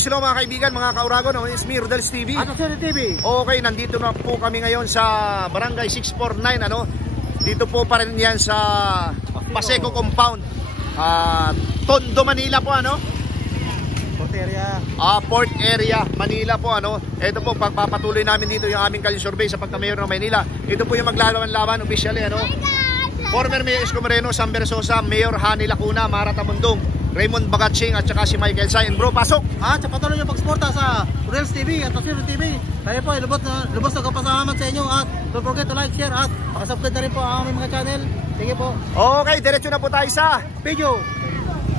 Peace hello mga kaibigan, mga kauragon. Ako is me, Rodel's TV. Ano Sir TV? Okay, nandito na po kami ngayon sa Barangay 649, ano? Dito po pa rin yan sa Paseco Compound. Tondo, Manila po, ano? Port area. Port area, Manila po, ano? Ito po, pagpapatuloy namin dito yung aming Kalye Survey sa pagka-mayor ng Manila. Ito po yung maglalaban-laban officially, ano? Former Mayor Isko Moreno, Sam Versosa, Mayor Hani Lacuna, Mara Tamundong, Raymond Bagatsing at saka si Michael Sain. Bro, pasok! Sa patuloy yung pagsuporta sa Rodel's TV at Sir TV. Tayo po ay lubos na kapasalamat sa inyo at don't forget to like, share at pakasubscribe na rin po ang aming mga channel. Sige po. Okay, diretso na po tayo sa video.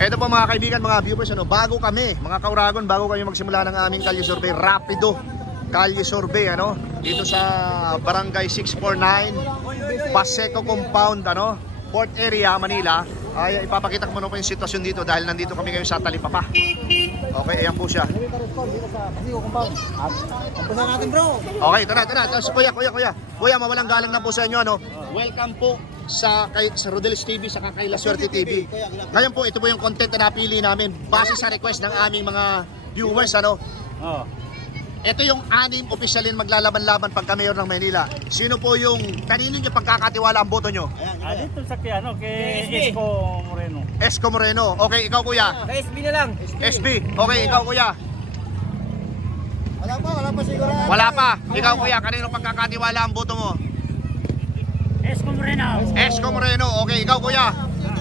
Ito po mga kaibigan, mga viewers, ano, bago kami, mga kauragon, bago kami magsimula ng aming Kalye Survey, rapido Kalye Survey, ano, dito sa Barangay 649, Paseco Compound, ano, Port Area, Manila. Ay, ipapakita ko muna po yung sitwasyon dito dahil nandito kami ngayon sa Talipapa. Okay, ayan po siya. Umpisa natin, bro. Okay, tara. Kuya, mawalang galang na po sa inyo, ano. Welcome po sa Rodel's TV, sa kay La Suerte TV. Ngayon po, ito po yung content na napili namin base sa request ng aming mga viewers, ano. Ito yung 6 opisyalin maglalaban-laban pagka mayor ng Manila. Sino po yung kanino nyo pagkakatiwala ang boto nyo? Dito sa kay Isko Moreno. Isko Moreno. Okay, ikaw kuya. SB na lang. SB. Okay, ikaw kuya. Wala pa siguro. Wala pa. Ikaw kuya, kanino pagkakatiwala ang boto mo? Isko Moreno. Isko Moreno. Okay, ikaw kuya.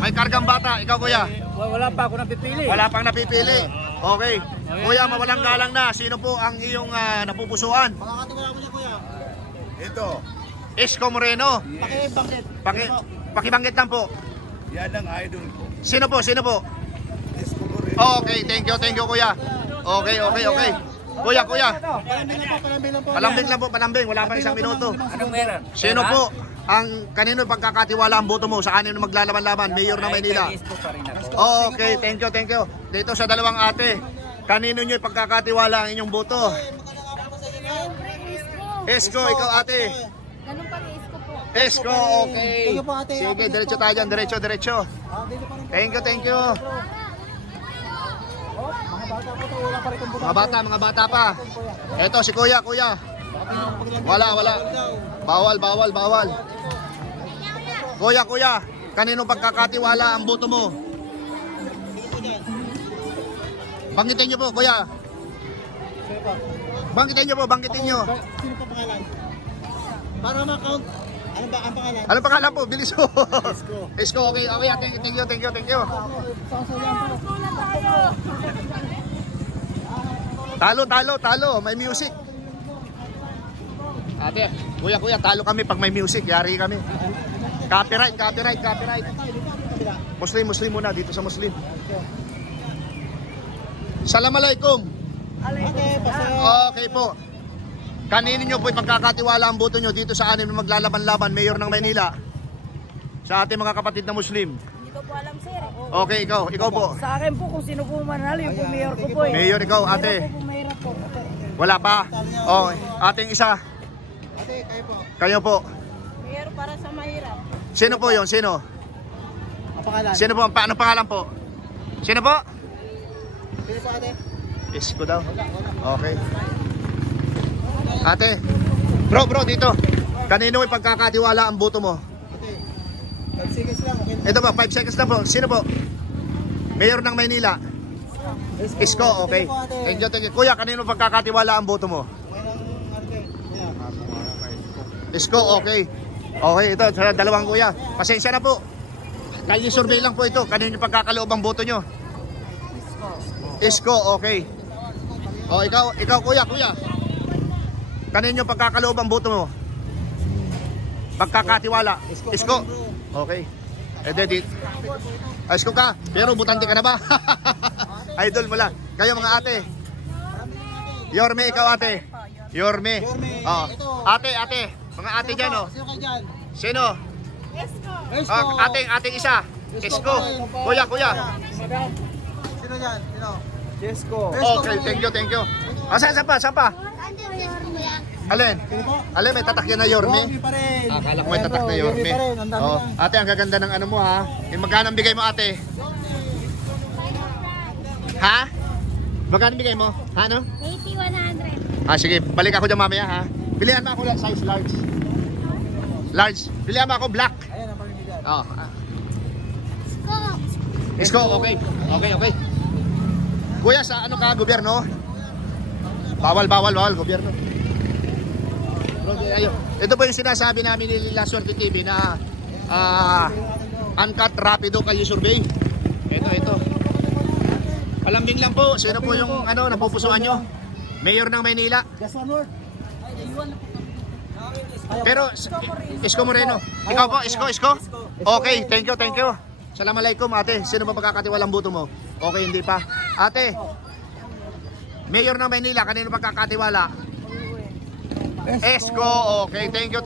May kargang bata. Ikaw kuya. Wala pa ako napipili. Wala pang napipili. Okay. Kuya, mawalang galang na. Sino po ang iyong napupusuan? Pakakatiwala mo niya, kuya. Ito, Isko Moreno. Pakibangkit. Pakibanggit lang po. yan ang idol ko. Sino po? Isko Moreno. Okay, thank you kuya. Okay. Kuya. Palambing. Wala pang isang minuto. Anong meron? Sino po ang kanino pagkakatiwala ang boto mo? Sa kanino maglalaban-laban? Mayor ng Maynila. Isko pa rin ako. Okay, thank you. Dito sa dalawang ate, kanino nyo pagkakatiwala ang inyong boto? Isko, ikaw ate. Ganun pa rin Isko po. Isko, okay. Thank you po, ate. Sige, diretso tayo dyan, diretso. Dito pa rin. Thank you. Mga bata po to, wala pa rin kung Mga bata pa. Eto, si kuya. Wala. Bawal. Kuya, kanino pagkakatiwala ang boto mo? Banggitin nyo po, kuya. Banggitin nyo. Sino pa pangalan? Para ma-count. Ano ba ang pangalan? Ano pangalan po? Bilis po. Isko, okay. Thank you. Talo. May music. Ate, kuya, talo kami pag may music. Yari kami. Copyright. Muslim muna, dito sa Muslim. Assalamualaikum. Okay po. Kanino nyo po pagkakatiwala ang boto nyo dito sa 6 na maglalaban-laban, Mayor ng Maynila? Sa ating mga kapatid na Muslim. Hindi ko po alam, sir. Okay, ikaw po. Sa akin po, kung sino po manalo, yung po mayor ko po. Mayor, ikaw, ate. Mahirap po. Wala pa? Okay, ating isa. Ate, Kayo po. Mayor para sa mahirap. Sino po yon? Sino? ang pangalan? Sino po? Anong pangalan po? Sino po? Sino po, ate? Isko daw. Okay. Ate. Bro, dito. Kanino may pagkakatiwala ang boto mo? Ate, 5 seconds lang. Okay. Ito ba, 5 seconds lang po. Sino po? Mayor ng Maynila. Isko, okay. Thank you. Kuya, kanino pagkakatiwala ang boto mo? Isko, okay. Okay, ito, sa dalawang kuya. Pasensya na po. Kalye survey lang po ito. Kanino pagkakaloob ang boto nyo? Isko, okay. O, ikaw kuya. Kanino pagkakaloob ang boto mo? Pagkakatiwala. Isko. Okay. Isko ka, pero butante ka na ba? Idol mo lang. Kayo mga ate. Yorme, ikaw ate. Yorme. Oh. Ate. Mga ate dyan, oh. Sino kayo dyan? Sino? Isko. Ating isa. Isko. Kuya. Sino dyan? Sino? Isko. Okay, thank you. Saan pa? Alin? May tatak yan na Yorme? Yorme pa rin. Akala ko may tatak na Yorme. Yorme pa rin, ang dami Oh, lang. ate, ang gaganda ng ano mo ha. Magkano ang bigay mo ate? Ha? Magkano bigay mo? Ha, no? 80-100. Ah, sige. Balik ako dyan mamaya, ha? Pilihan mo ako lang size large. Large. Pilihan mo ako black. Ayan ang pamimigay. Oh. Go! Isko, okay. Okay. Kuya, sa ano ka, gobyerno? Bawal, gobyerno. Ito po yung sinasabi namin ni La Suerte TV na uncut rapido kalye survey. Ito. Palambing lang po. Sino po yung napupusuan nyo? Mayor ng Maynila. Just one word. Pero Isko Moreno. Ikaw po, Isko. Okay, thank you. Assalamualaikum, ate. Sino ba pagkakatiwalang buto mo? Okay, hindi pa. Ate, Mayor ng Maynila, kanino pagkakatiwala? Isko. Okay, thank you.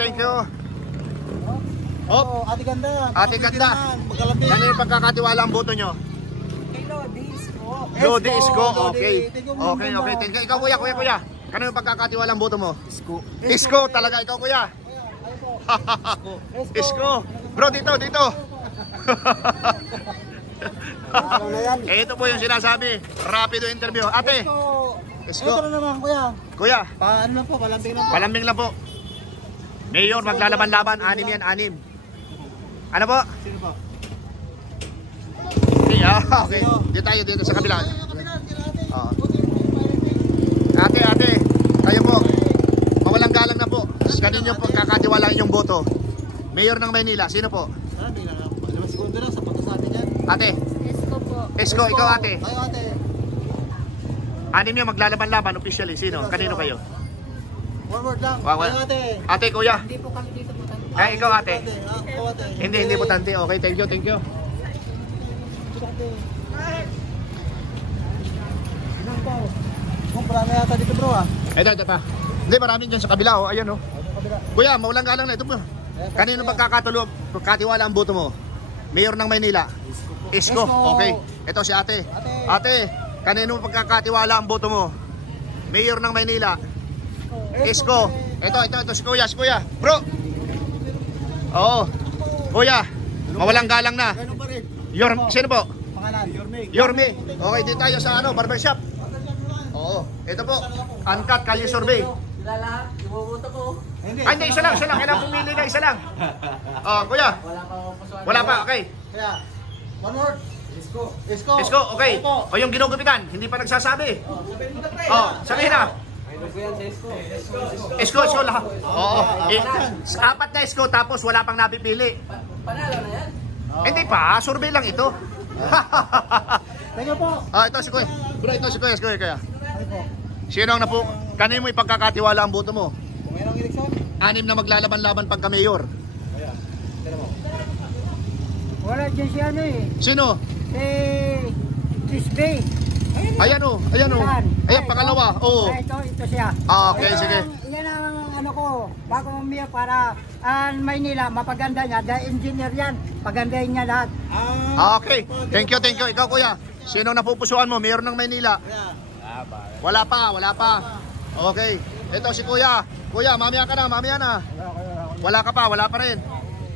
Oh, Ate Ganda. Ate Ganda. Magkalambing. Kanino pagkakatiwala ang buto nyo? Lodi Isko. Okay. Thank you. Ikaw, kuya. Kanino pagkakatiwala ang buto mo? Isko talaga, ikaw, kuya. Isko. Bro, dito. Ito po yung sinasabi. Rapido interview. Ate. Isko. Ito na naman, kuya. Kuya. Ano lang po, palambing lang po. Palambing lang po. Mayor, maglalaban-laban. 6 yan, 6. Ano po? Sino po? Okay. Dito sa kabila. Ate. Kayo po. Mawalang galang na po. Kanino po kakatiwalaan yung boto? Mayor ng Maynila. Sino po? Sabi lang, 5 segundo lang, sapat na sa atin yan. Ate. Isko po. Isko, ikaw ate. Kayo ate. 6 yung maglalaban-laban officially. Sino? Kanino kayo? One word lang. Wow. Kayo ate. Ate, kuya. Hindi po kami dito po. Ikaw ate. Ako ate. Hindi butante. Okay, thank you. Ilan po? Kung marami yata dito bro ah. Ito pa. Hindi, maraming dyan sa kabila. Oh. Ayan oh. Kuya, mawalang galang na ito po. Kanino pagkakatiwala ang boto mo? Mayor ng Maynila. Isko. Okay. Ito si ate. Ate, kanino pagkakatiwala ang boto mo? Mayor ng Maynila. Isko. Ito si kuya. Bro. Oo. Kuya, mawalang galang na. Ganun pa rin. Sino po? Pangalan. Yorme. Okay, dito tayo sa barbershop. Oo. Ito po. Uncut kalye survey. Hindi. Hindi, isa lang. Kailangan pumili na isa lang. Oh, kuya. Wala pa, okay. Kaya, one word. Isko. Isko, okay. O yung ginugupitan, hindi pa nagsasabi. Oh, sabihin na. Isko lahat. Oo. Apat na isko tapos wala pang napipili. Panalo na yan. Hindi pa, survey lang ito. Thank you po. Ito si kuya. Bro, ito si kuya. Kaya. Ano po? Sino ang kanino mo ipagkakatiwala ang boto mo? Kung mayroong eleksyon? 6 na maglalaban-laban pagka-mayor. Wala dyan si ano eh. Sino? Tisbay. Ayan o. Ayan, pangalawa. Oo. Ito siya. Okay, sige. Yan ang ano ko, bagong mayor para Maynila, mapaganda niya. Dahil engineer yan, pagandahin niya lahat. Okay. Thank you. Ikaw, kuya. Sino napupusuan mo? Mayor ng Maynila? Wala pa. Okay. Ito si kuya. Kuya, mamaya na. Wala pa rin.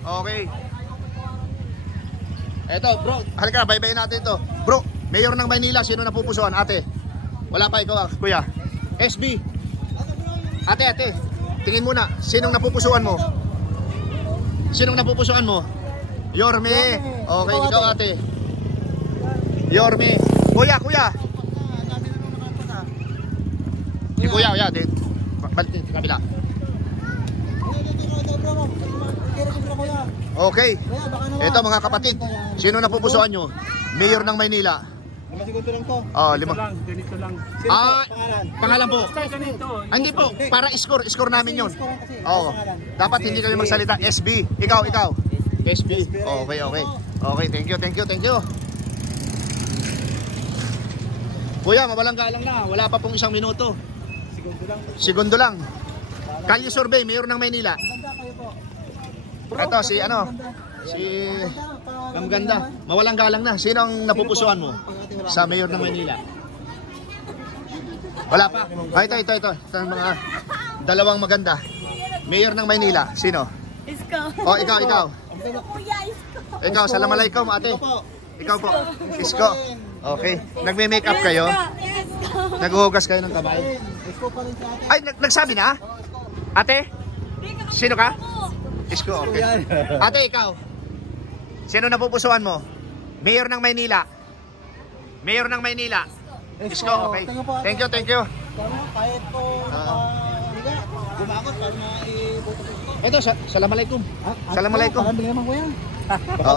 Okay. Ito, bro. Halika, bye-bye natin ito. Bro, Mayor ng Maynila, sino napupusuan? Ate. Wala pa, ikaw, kuya. SB. Ate. Tingin muna, sinong napupusuan mo? Yorme. Okay, ikaw ate. Yorme. Kuya. Kuya, din. Balik din sa kabila. Okay. Ito mga kapatid, sino napupusuan nyo? Mayor ng Maynila. 5 segundo lang to. Oh, 5. Ganito lang. Pangalan po. Hindi po, para score namin yun. Oo. Dapat hindi kayo magsalita. SB. Ikaw. SB. Okay. Okay, thank you. Kuya, mawalang galang na. Wala pa pong 1 minuto. Segundo lang. Kalye survey, Mayor ng Maynila. Ito, si Ma'am Ganda. Mawalang galang na. Sino ang napupusuan mo sa Mayor ng Maynila? Wala pa. Ito. Ito ang mga dalawang maganda. Mayor ng Maynila. Sino? Isko. Oh, ikaw. Kuya, Isko. Ikaw, assalamualaikum ate. Ikaw po. Isko. Okay. Nagme-makeup kayo? Isko. Naghuhugas kayo ng kamay. Isko pa rin si ate. Ay, nagsabi na? Ate? Sino ka? Isko, okay. Ate, ikaw? Sino napupusuan mo? Mayor ng Maynila. Mayor ng Maynila. Isko, okay. Thank you, thank you. Kahit po higa, gumagot para maiboto ko. Ito, salamalaikum. Salamalaikum. Parang naman kuya.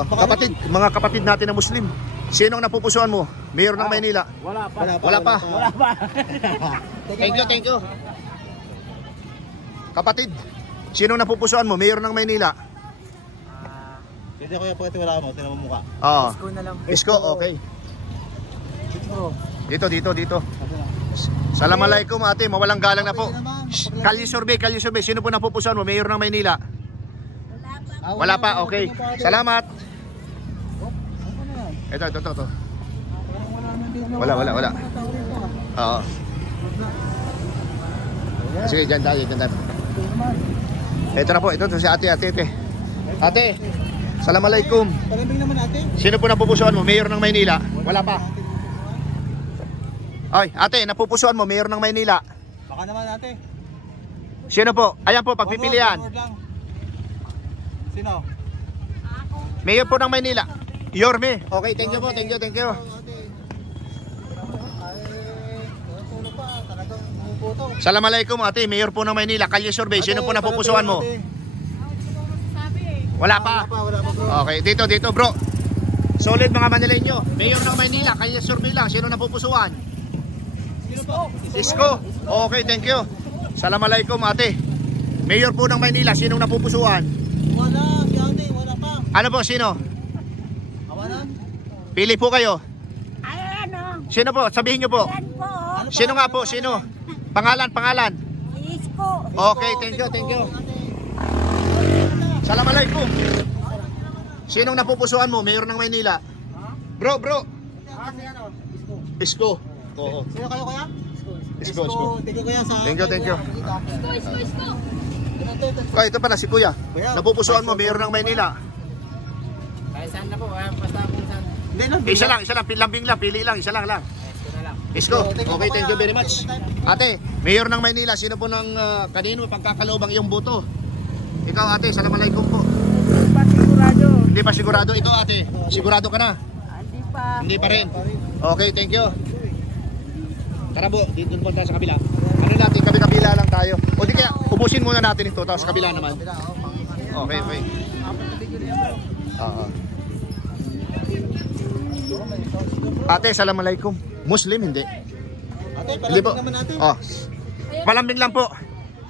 Kapatid, mga kapatid natin na Muslim. Sino ang napupusuan mo? Mayor ng Maynila. Wala pa. Wala pa. Wala pa. Thank you, thank you. Kapatid, sino ang napupusuan mo? Mayor ng Maynila. Hindi kuya, pagkati wala mo, tinan mo mukha. Oo. Isko na lang. Isko, okay. Isko. Dito. Salamalaikum ate, mawalang galang na po. Kalye survey. Sino po napupusuan mo? Mayor ng Maynila. Wala pa, okay. Salamat. Ito. Wala. Oo. Sige, dyan tayo. Ito na po, ito si ate. Ate, salamalaikum. Palambing naman ate. Sino po napupusuan mo? Mayor ng Maynila? Wala pa. Ay, ate, napupusuan mo? Mayor ng Maynila? Baka naman ate. Sino po? Ayan po, pagpipilian. One word lang. Sino? Mayor po ng Maynila. Yorme. Okay, thank you po. Ate. Tulog pa, talagang bumuboto. Salamalaikum ate, Mayor po ng Maynila. Kalye survey. Sino po napupusuan mo? Ate. Wala pa. Wala pa bro. Okay, dito bro. Solid mga Manileño. Mayor ng Maynila, kalye survey lang. Sino napupusuan? Sino po? Isko. Okay, thank you. Salamalaikum ate. Mayor po ng Maynila, sino napupusuan? Wala, si ate, wala pa. Ano po, sino? Awalan? Pili po kayo. Ay, ano? Sino po? Sabihin nyo po. Yan po. Sino nga po? Sino? Pangalan. Isko. Okay, thank you. Salamalaikum. Sinong napupusuan mo? Mayor ng Maynila. Bro. Isko. Oo. Sino kayo kuya? Isko. Thank you kuya sa... Thank you. Isko. Oh, ito pala si Kuya. Napupusuan mo, Mayor ng Maynila. Kahit saan na po, basta kung saan. Hindi lang. Isa lang, lambing lang, pili lang, isa lang. Isko. Okay, thank you very much. Ate, Mayor ng Maynila, sino po ng kanino pagkakaloobang iyong boto? Ikaw ate, salamalaikum po. Hindi pa sigurado. Ikaw ate, sigurado ka na? Hindi pa rin. Okay, thank you. Tara po, dito po tayo sa kabila. Ano natin, kabila lang tayo. O di kaya, ubusin muna natin ito, tapos kabila naman. Okay. Ate, salamalaikum. Muslim, hindi? Ate, Hindi po. palambing naman natin. Oh. Palambing lang po.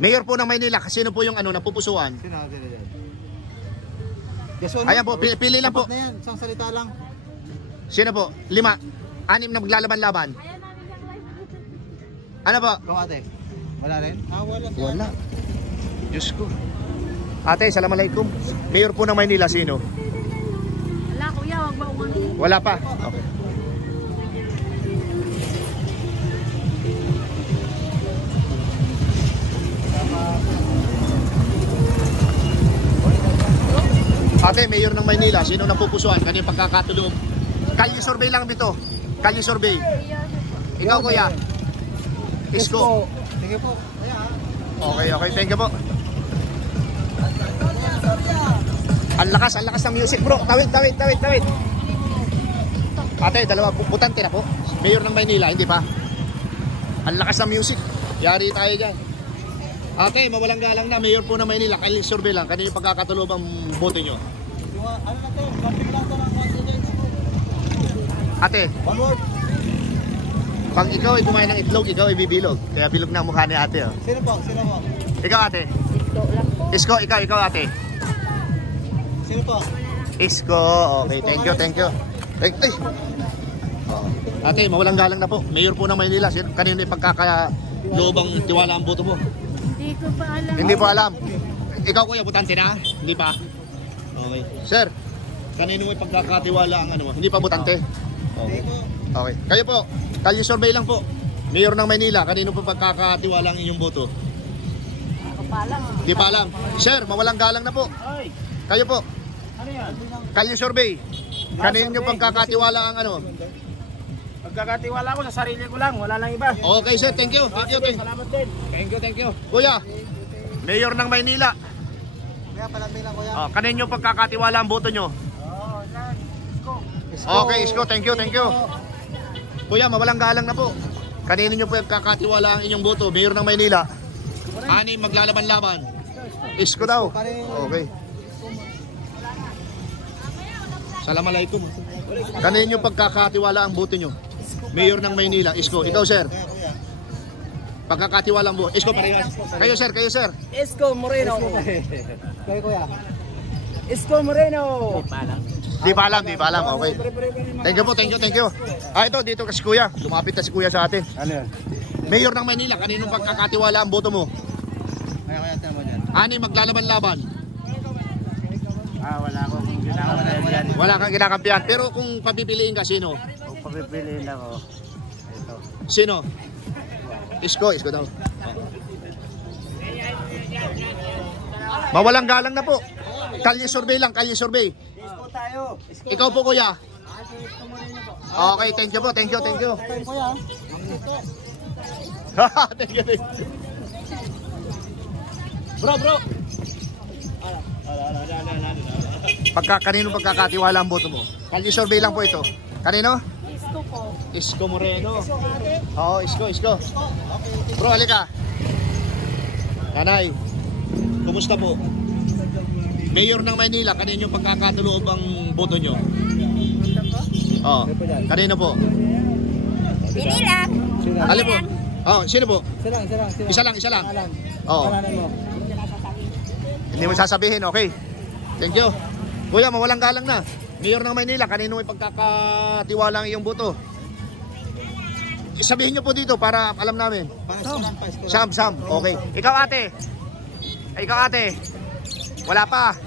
Mayor po ng Maynila, sino po yung napupusuan? Sino ate na yan? Yes, or no? Ayan po, pili lang po. Sapat na yan, isang salita lang. Sino po? 5. 6 na maglalaban-laban. Ano po? Ikaw ate, wala rin? Wala. Diyos ko. Ate, salamalaikum. Mayor po ng Maynila, sino? Wala, kuya. Wag ba umangin? Wala pa. Okay. Ate, Mayor ng Maynila, sino napupusuan? Kanina pagkakatulog. Kalye survey lang dito. Kalye survey. Ikaw kuya. Isko. Sige po. Okay, thank you po. Ang lakas ng music bro. Tawid. Ate, dalawa butante na po. Mayor ng Maynila, hindi pa. Ang lakas ng music. Yari tayo dyan. Ate, mawalang galang na. Mayor po ng Maynila, kalye survey lang. Kanina pagkakatulog ang boto nyo. Ano natin, lamping lang ito ng Ate, one word. pag ikaw ay kumain ng itlog, ikaw ay bibilog. Kaya bilog na ang mukha ni ate. Oh. Sino po? Ikaw ate. Isko, ikaw ate. Sino po? Isko. Okay, thank you. Ay. Oh. Ate, mawalang galang na po. Mayor po ng Maynila. Kanino yung pagkakaloobang tiwala ang boto mo? Hindi ko pa alam. Hindi po alam. Ikaw kuya, butante na? Hindi pa. Okay. Sir, kanino may pagkakatiwala ang mo? Hindi pa butante? Okay. Okay. Kayo po, kalye survey lang po. Mayor ng Maynila, kanino po pagkakatiwala ang inyong boto? Ako pa alam. Hindi pa alam. Sir, mawalang galang na po. Kayo po. Kalye survey. Kanino yung pagkakatiwala ang Magkakatiwala ko sa sarili ko lang, wala lang iba. Okay sir, thank you. Salamat din. Thank you. Kuya, Mayor ng Maynila. Kaya palambing lang kuya. Kanino pagkakatiwala ang boto nyo? Okay, Isko, thank you. Kuya, mawalang galang na po. Kanino nyo po pagkakatiwala ang inyong boto? Mayor ng Maynila. Ani maglalaban-laban. Isko daw. Okay. Assalamualaikum. Kanino pagkakatiwala ang boto nyo? Mayor ng Maynila, Isko. Ikaw sir. Pagkakatiwala ang boto. Isko parehas. Kayo sir. Isko Moreno. Kayo kuya. Isko Moreno. Di pa alam. Okay. Thank you. Ito dito kasi kuya. Lumapit na si kuya sa atin. Ano yan? Mayor ng Maynila, kanino pagkakatiwala ang boto mo? Kaya naman yan. Ani maglalaban-laban. Wala akong ginakampihan. Wala kang kinakampihan. Pero kung papipiliin ka, sino? Kung papipiliin ako, ito. Sino? Isko daw. Mawalang galang na po. Kalye survey lang. Isko tayo. Ikaw po kuya. Okay, thank you po. Ito yung kuya. Thank you. Bro. Kanino pagkakatiwala ang boto mo? Kalye survey lang po ito. Kanino? Isko po. Isko Moreno. Oo, Isko. Bro, halika. Nanay, kumusta po? Mayor ng Maynila, kanino pagkakatuloob ang boto nyo? Oo, kanino po? Manila. Alin po? Oo, sino po? Isa lang. Isa lang. Oo. Pananan mo. Hindi mo sasabihin, okay. Thank you. Kuya, mawalang galang na. Mayor ng Maynila, kanino may pagkakatiwala ang iyong boto? Sabihin nyo po dito para alam namin. Sam. Okay. Ikaw ate. Wala pa.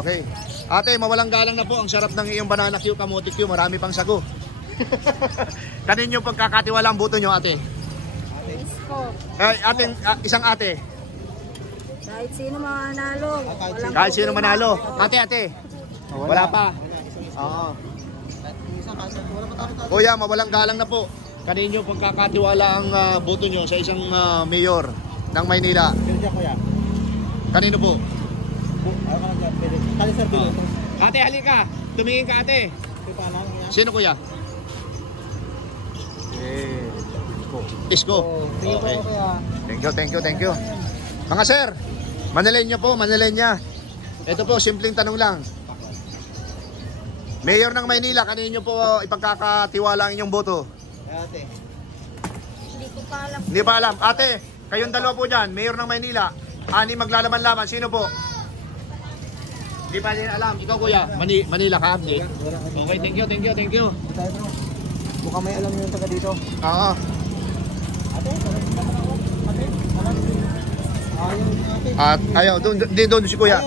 Okay. Ate, mawalang galang na po. Ang sarap ng iyong banana Q, kamote Q. Marami pang sago. Kanino pagkakatiwala ang boto nyo, ate? Isko. Isang ate. Kahit sino manalo. Kahit sino manalo. Ate. Wala pa. Oo. Kuya, mawalang galang na po. Kanino pagkakatiwala ang boto nyo sa isang mayor ng Maynila? Kanino po? Ate, halika. Tumingin ka, ate. Sino kuya? Isko. Okay. Thank you. Mga sir, Manilenya po. Ito po, simpleng tanong lang. Mayor ng Maynila, kanino po ipagkakatiwala ang inyong boto? Ate. Hindi ko pa alam. Ate, kayong dalawa po dyan, Mayor ng Maynila, ani maglalaban-laban, sino po? Hindi pa rin alam. Ikaw kuya, Manila ka, update. Okay, thank you. Mukhang may alam yung taga dito. Oo. Ate, At ayaw, doon si kuya.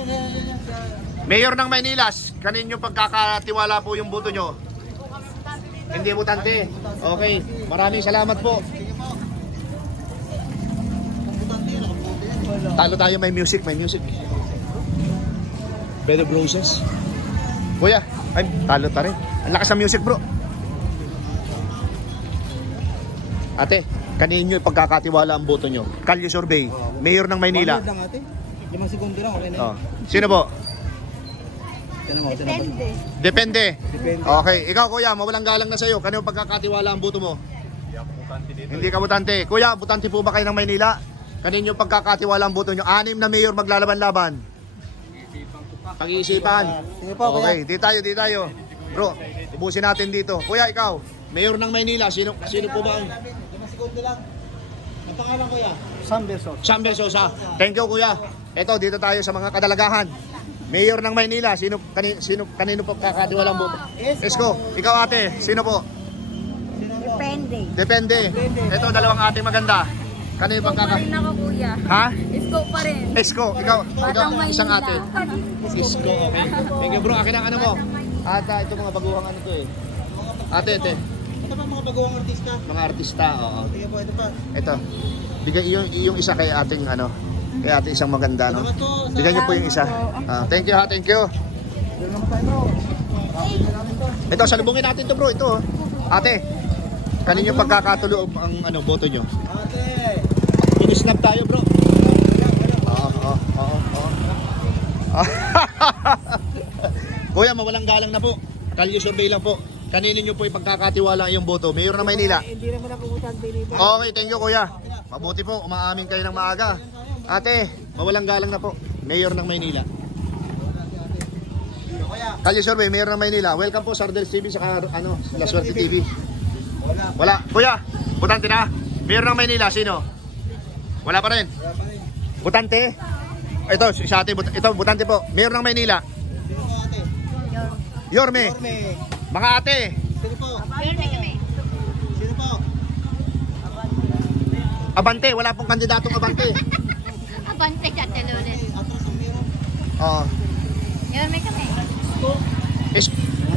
Mayor ng Maynila, kanino pagkakatiwala po yung boto nyo? Hindi butante. Okay, maraming salamat po. Talo tayo, may music. Better Roses. Kuya, ay, talo ta rin. Ang lakas ng music, bro. Ate, kanino pagkakatiwala ang boto nyo? Kalye survey, Mayor ng Maynila. 5 segundo lang, okay na yun. Sino po? Depende. Depende. Okay, ikaw kuya, mawalang galang na sa'yo. Kanino pagkakatiwala ang boto mo? Hindi ka butante. Kuya, butante po ba kayo ng Maynila? Kanino pagkakatiwala ang boto nyo? 6 na mayor maglalaban-laban. Pag-iisipan. Okay, di tayo. Bro, ubusin natin dito. Kuya, ikaw, mayor ng Maynila, sino po ba ang... 5 segundo lang. Ang pangalan kuya? Sam Versosa. Thank you kuya. Ito, dito tayo sa mga kadalagahan. Mayor ng Maynila, kanino po kakatiwalang boto? Isko, ikaw ate, sino po? Depende. Ito, dalawang ate maganda. Kanino Isko pa pagkaka... rin ako, kuya. Ha? Isko pa rin. Isko, ikaw Batang isang Maynila. ate. Isko, okay. Thank you bro, akin ang ano mo. At ito mga baguhang ano to eh. Ate. Ito pa mga baguhang artista. Mga artista, oo. Sige po, ito pa. Ito. Bigay yung isa kay ating ano. Kay ate isang maganda no. Bigyan niyo po yung isa. Thank you. Doon naman tayo bro. Ito, salubungin natin to bro, ito. Ate, Kanino pagkakatuloy ang ano, boto nyo? Ate. Ini-snap tayo, bro. Oo. Kuya, mawalang galang na po. Kalye survey lang po. Kanino nyo po ipagkakatiwala yung boto? Mayor ng Maynila. Hindi naman ako butante dito. Okay, thank you, kuya. Mabuti po, umaamin kayo ng maaga. Ate, mawalang galang na po. Mayor ng Maynila. Kalye survey, Mayor ng Maynila. Welcome po sa Rodel's TV sa La Suerte TV. Wala. Kuya, butante na. Mayor ng Maynila, sino? Wala pa rin. Butante. Ito, sa ate, ito, butante po. Mayor ng Maynila. Yorme. Mga ate. Sino po? Sino po? Abante, wala pong kandidatong Abante. Abante ka, Telulis. Atras ang meron. Oo. Yun, may kami.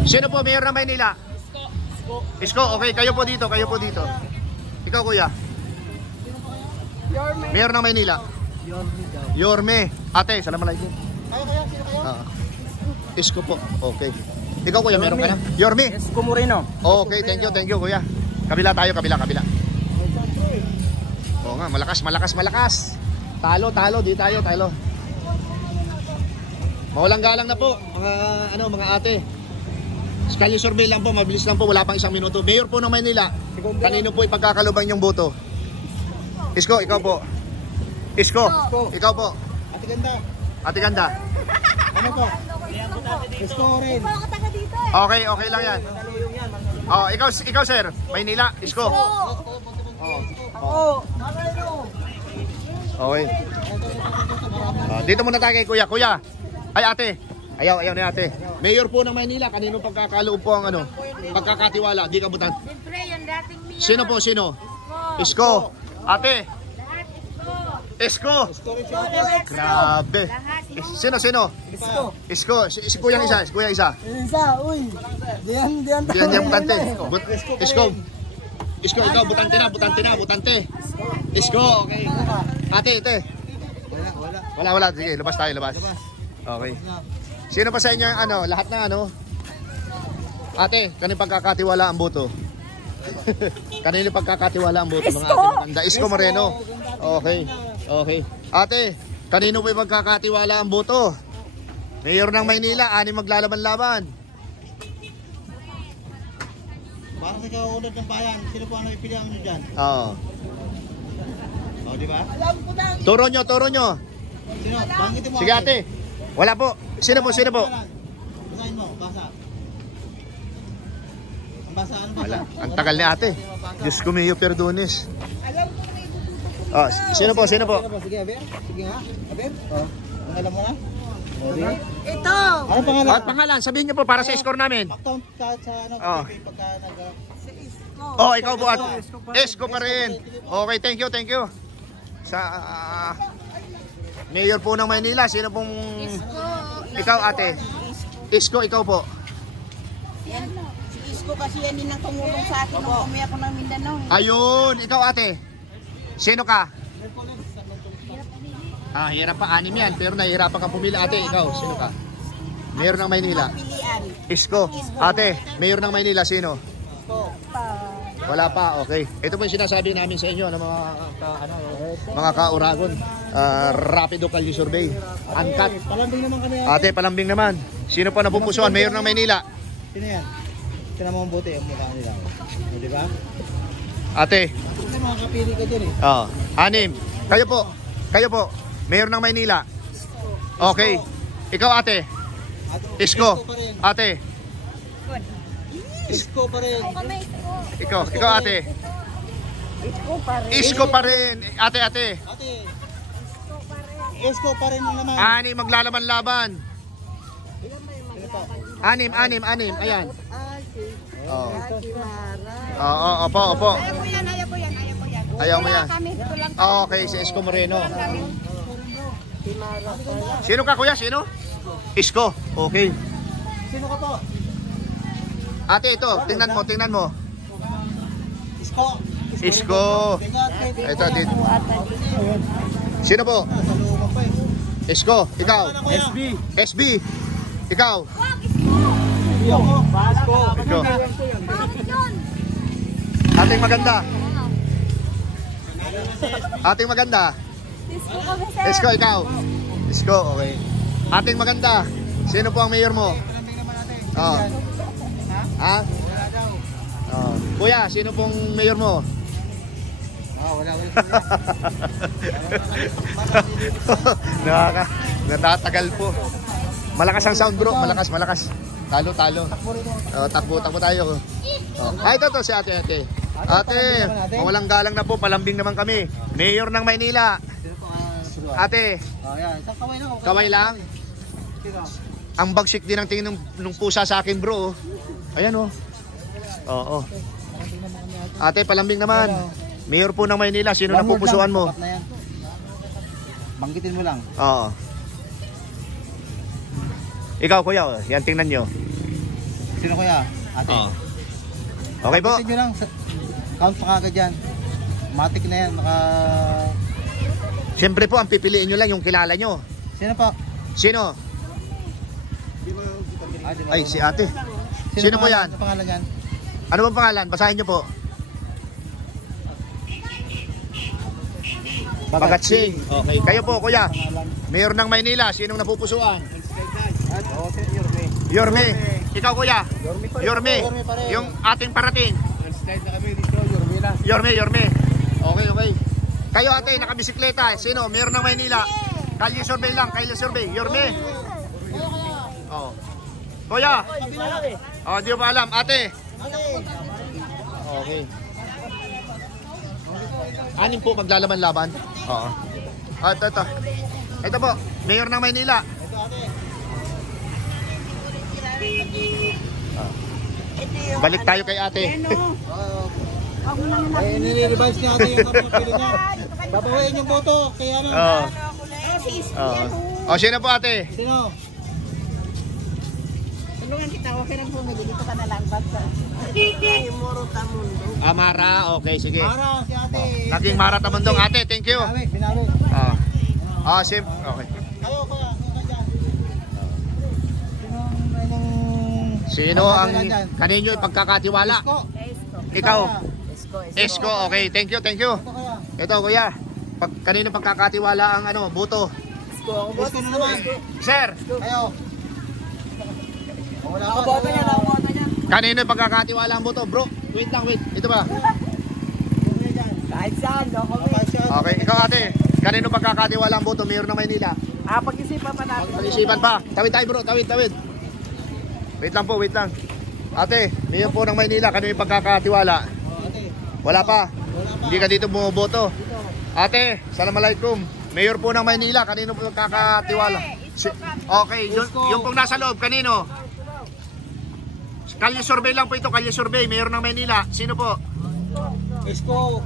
Sino po Mayor ng Maynila? Isko, okay, kayo po dito, kayo po dito. Ikaw, kuya. Mayor ng Maynila. Yorme. Ate, salamalaikum. Kayo, sino kayo? Isko po, okay. Ikaw, kuya, meron ka na? Yorme. Isko Moreno. Okay, thank you, kuya. Kabila tayo, kabila. Oo nga, malakas. Talo, di tayo, talo. Mawalang galang na po, mga ate. Kalye survey lang po, mabilis lang po, wala pang 1 minuto. Mayor po ng Maynila, kanino po ipagkakalubang yung boto? Isko, ikaw po. Isko, ikaw po. Ate Ganda. Ano po? Isko rin. Ako taga dito eh. Okay lang yan. Oh, ikaw sir, Maynila, Isko. Okay. Dito muna tayo kay kuya. Kuya. Ay ate. Ayaw ni ate. Mayor po ng Maynila, kanino pagkakaloob po ang pagkakatiwala, di ka butan. Siyempre, yung dating mayor. Sino po, sino? Isko. Ate. Isko. Grabe. Sino? Isko. Si kuyang isa. Isa, uy. Diyan. Diyan butante. Isko, ikaw butante na. Isko, okay. Ate. Wala. Sige, labas tayo. Okay. Sino pa sa inyo yung lahat ng Ate, kanino pagkakatiwala ang boto? Kanino pagkakatiwala ang boto, mga ate maganda? Isko Moreno. Okay. Ate, kanino po pagkakatiwala ang boto? Mayor ng Maynila, 6 maglalaban-laban. Para sa kaunod ng bayan, sino po ang ipili nyo dyan? Oo. Di ba? Turo nyo. Sino? Banggitin mo. Sige ate. Wala po. Sino po? Basahin mo, basa. Ang basa, ano basa? Wala. Ang tagal ni ate. Diyos ko Mio Perdones. Oh, sino po? Sige, Aber. Sige nga. Aber. Ang alam mo na? Ito. Ano pangalan? At pangalan, sabihin niyo po para sa score namin. Pag-count ka sa pagka Oh, ikaw po ate. Isko pa rin. Okay, thank you. Sa Mayor po ng Maynila, sino pong ikaw ate? Isko, ikaw po. Yan. Si Isko kasi yan din ang tumulong sa akin nung umuwi ako ng Mindanao. Ayun, ikaw ate. Sino ka? Hirap pa 6 yan, pero nahihirapan ka pumili ate. Ikaw, sino ka? Mayor ng Maynila. Isko. Ate, Mayor ng Maynila, sino? Wala pa, okay. Ito po yung sinasabi namin sa inyo ng mga ka-Uragon. Rapido Kalye Survey. Uncut. Palambing naman kami. Ate, palambing naman. Sino pa napupusuan? Mayor ng Maynila. Sino yan? Sino mo ang buti ang mukha nila. Di ba? Ate. Kasi makakapili ka dyan eh. 6. Kayo po. Mayor ng Maynila. Okay. Ikaw ate. Isko. Ate. Isko pa rin. Ikaw ate. Isko pa rin. Ate. Ate. Isko pa rin ang naman. 6 maglalaban-laban. 6. Ayan. Opo. Ayaw mo yan. Okay, si Isko Moreno. Sino ka kuya? Sino? Isko. Okay. Sino ka po? Ate, ito. Tingnan mo. Isko. Ito, dito. Sino po? Isko. Ikaw. SB. Ikaw. Isko. Ating maganda. Ating maganda. Isko kami, sir. Isko, ikaw. Isko, okay. Ating maganda. Sino po ang mayor mo? Oh. Ha? Oh. Kuya, sino pong mayor mo? Wala. Natatagal po. Malakas ang sound bro, malakas. Talo. Takbo tayo. Ay, ito si ate. Ate, mawalang galang na po, palambing naman kami. Mayor ng Maynila. Ate, kaway lang. Ang bagsik din ang tingin nung pusa sa akin bro. Ayan oh. Oo. Ate, palambing naman. Mayor po ng Maynila, sino na pupusuan mo? Banggitin mo lang. Oo. Ikaw kuya, yan tingnan nyo. Sino kuya? Ate. Oo. Okay po. Banggitin nyo lang. Count pa kagad yan. Matik na yan. Siyempre po, ang pipiliin nyo lang yung kilala nyo. Sino pa? Sino? Ay, si ate. Sino po yan? Ano pangalan yan? Ano bang pangalan? Basahin nyo po. Bagatsing. Okay. Kayo po, kuya. Mayor ng Maynila, sinong napupusuan? Yorme. Ikaw, kuya. Yorme. Yung ating parating. Yorme. Okay. Kayo, ate, nakabisikleta. Sino? Mayor ng Maynila. Kalye survey lang. Yorme. Oh. Kuya. Oh, di ba alam. Ate. Okay. Anim po maglalaban-laban. Oo. Ito. Ito po, Mayor ng Maynila. Balik tayo kay ate. Ay, nire-revise niya ate yung kapapili niya. Babawain yung boto. Kaya ano? O, sino po ate? Sino? Tulungan kita, okay lang po, dito ka na lang. Mara, okay, sige. Mara, si ate. Naging Mara Tamundong. Ate, thank you. Binawi. Sim, okay. Kayo, kuya. Sino ang kanino pagkakatiwala? Ikaw. Esko, okay. Thank you. Ito, kuya. Kanino pagkakatiwala ang boto? Esko na naman. Sir. Kayo. Wala ka. Boto niya. Kanino pagkakatiwala ang boto? Bro, wait. Ito ba? Kahit saan, no? Okay, ikaw ate. Kanino pagkakatiwala ang boto? Mayor ng Maynila. Pag-isipan pa natin. Pag-isipan pa. Tawid tayo bro, tawid. Wait lang. Ate, mayor po ng Maynila, kanino yung pagkakatiwala? Wala pa. Hindi ka dito bumoboto. Ate, assalamualaikum. Mayor po ng Maynila, kanino po pagkakatiwala? Okay, yung pong nasa loob, kanino? Kalye survey lang po ito, kalye survey, Mayor ng Maynila. Sino po? Esko.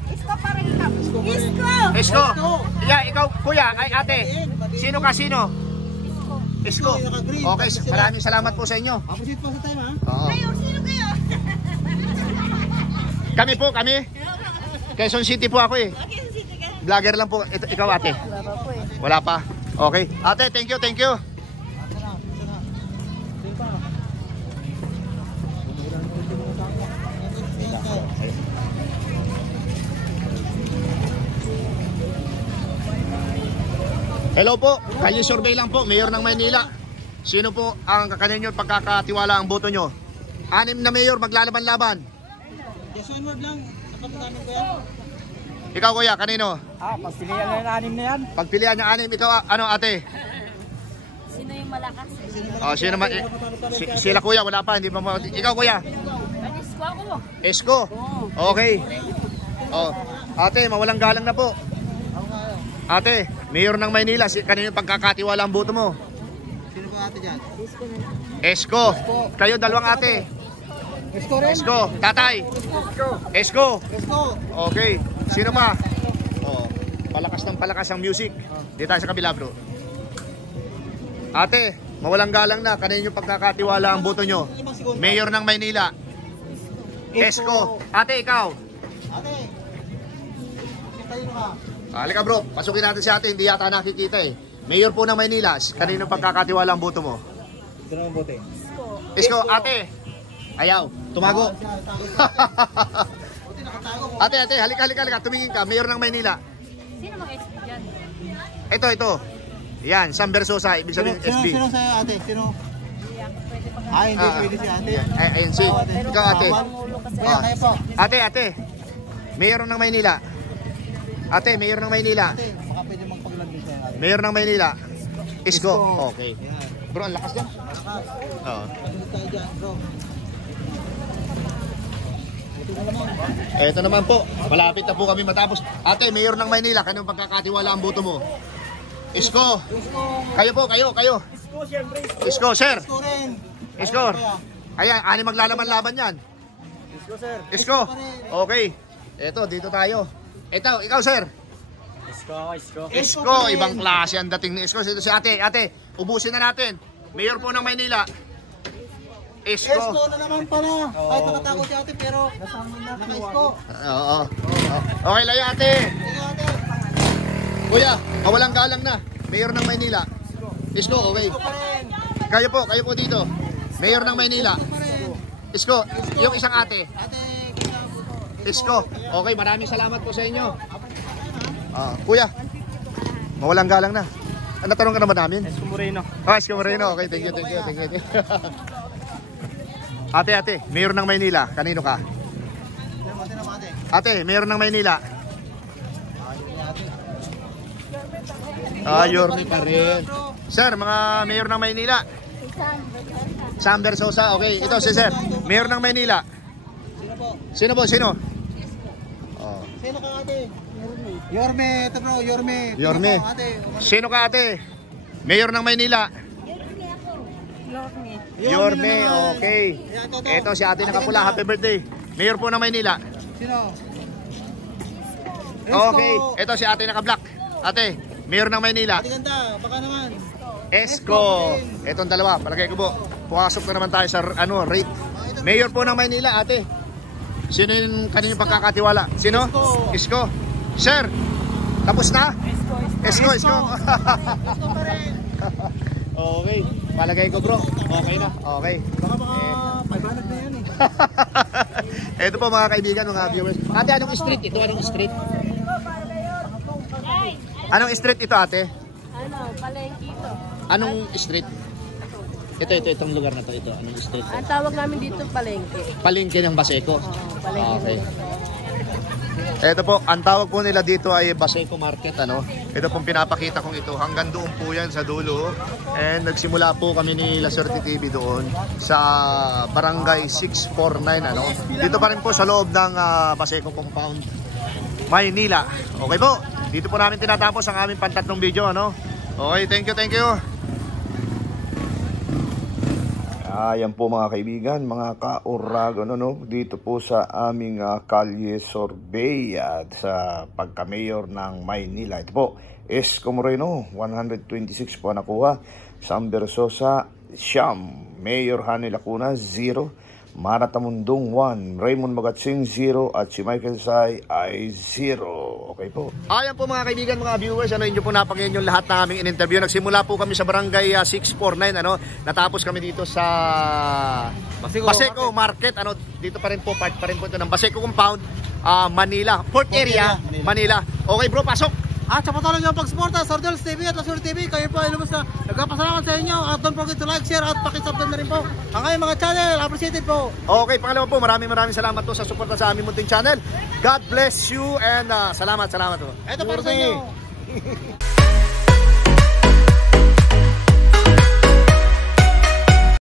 Esko. Yeah, ikaw, kuya, ay ate. Sino ka, sino? Esko. Okay, maraming salamat po sa inyo. Opposite po sa time, ha? Oo. Sino kayo? Kami. Quezon City po ako eh. Vlogger lang po. Ikaw ate. Wala pa. Okay. Ate, thank you. Hello po, kalye survey lang po, Mayor ng Maynila. Sino po ang kanino pagkakatiwala ang boto nyo? 6 na mayor maglalaban-laban. Yes, one word lang. Sapat na namin kuya. Ikaw kuya, kanino? Pagpilihan na yung 6 na yan. Pagpilihan ng 6, ikaw ano ate? Sino yung malakas? Sino man? Sila kuya, wala pa, hindi pa. Ikaw kuya? Isko ako. Esko? Okay. Ate, mawalang galang na po. Ate, Mayor ng Maynila, kanino pagkakatiwala ang boto mo? Sino ba ate dyan? Esko. Kayo dalawang ate. Esko rin. Esko. Tatay. Esko. Okay. Sino pa? Palakas ang music. Dito tayo sa kabila bro. Ate, mawalang galang na. Kanino pagkakatiwala ang boto nyo? Mayor ng Maynila. Esko. Ate, ikaw. Ate. Tayo ka. Halika bro, pasukin natin si ate, hindi yata nakikita eh. Mayor po ng Maynila, kanino pagkakatiwala ang boto mo? Sino ang bote? Esko, ate. Ayaw, tumago. Ate, halika. Tumingin ka. Mayor ng Maynila. Sino mga SB dyan? Ito. Yan, Sam Versosa. Ibig sabihin SB. Sino sa'yo ate? Sino? Hindi pwede si ate. Ayun si. Ikaw ate. Kaya po. Ate. Mayor ng Maynila. Ate, Mayor ng Maynila. Ate, baka pwede magpaglandin sa'yo ate. Mayor ng Maynila. Isko. Okay. Bro, ang lakas dyan. Oo. Tayo dyan bro. Ito naman po. Malapit na po kami matapos. Ate, Mayor ng Maynila. Kanong pagkakatiwala ang boto mo? Isko. Kayo po, kayo. Isko, siyempre. Isko, sir. Isko rin. Isko. Ayan, ani maglalaban-laban yan. Isko sir. Isko. Okay. Ito, dito tayo. Ito, ikaw sir. Isko, ibang klase ang dating ni Isko. Ito si ate. Ate, ubusin na natin. Mayor po ng Maynila. Isko. Isko na naman pala. Kahit nakatakot si ate pero naka-isko. Oo. Okay lang yan, ate. Sige ate. Kuya, walang galang na. Mayor ng Maynila. Isko, okay. Kayo po dito. Mayor ng Maynila. Isko, yung isang ate. Ate, Isko. Okay, maraming salamat po sa inyo. Kuya, mawalang galang na. Ano tanong ka naman namin? Isko Moreno. Isko Moreno. Okay, thank you. Ate, Mayor ng Maynila. Kanino ka? Ate, Mayor ng Maynila. Yorme pa rin. Sir, mga Mayor ng Maynila. Sam Versosa. Okay, ito si Sir. Mayor ng Maynila. Sino po? Sino ka ate? Yorme, ito bro, Yorme. Yorme. Sino ka ate? Mayor ng Maynila. Yorme, okay. Ito si ate nakapula. Happy birthday. Mayor po ng Maynila. Sino? Okay, ito si ate naka-black. Ate, Mayor ng Maynila. Ate ganda, baka naman. Esko. Etong dalawa, palagay ko po. Pumasok na naman tayo sa rate. Mayor po ng Maynila, ate. Sino yung kaninyong pagkakatiwala? Sino? Isko. Sir, tapos na? Isko. Okay, palagay ko bro. Okay na, okay. Baka 500 na yan eh. Ito po mga kaibigan, mga viewers. Ate, anong street ito? Anong street? Anong street ito, ate? Palengke ito. Anong street? Itong lugar na to. Ito, anong street? Ang tawag namin dito, palengke. Palengke ng Baseco. Palengke. Okay. Ito po, ang tawag po nila dito ay Baseco Market, ano. Ito pong pinapakita kong ito. Hanggang doon po yan sa dulo. And nagsimula po kami ni La Suerte TV doon sa Barangay 649, ano. Dito pa rin po sa loob ng Baseco Compound, Maynila. Okay po. Dito po namin tinatapos ang aming pantatlong video, ano. Okay, thank you. Ayan po mga kaibigan, mga ka-Uragon, dito po sa aming Kalye Sorbet at sa pagka-mayor ng Maynila. Ito po, Isko Moreno, 126 po nakuha. Sam Versosa, Siyam. Mayor Hani Lacuna, 0. Mara Tamundong, 1. Raymond Magatsing, 0. At si Michael Say ay 0. Okay po. Ayan po mga kaibigan, mga viewers, inyo po napakinggan yung lahat na aming in-interview. Nagsimula po kami sa Barangay 649, natapos kami dito sa Baseco Market, dito pa rin po, part pa rin po ito ng Baseco Compound, Manila, Port Area, Manila. Okay bro, pasok! At sa patuloy nyo pag-suporta sa Rodel's TV at La Suerte TV, kayo po ay lumos na nagpapasalamat sa inyo. At don't forget to like, share at pakisubscribe na rin po ang kayong mga channel. Appreciated po. Okay, pangalawa po, maraming salamat po sa suporta sa aming munting channel. God bless you and salamat po. Ito para sa inyo.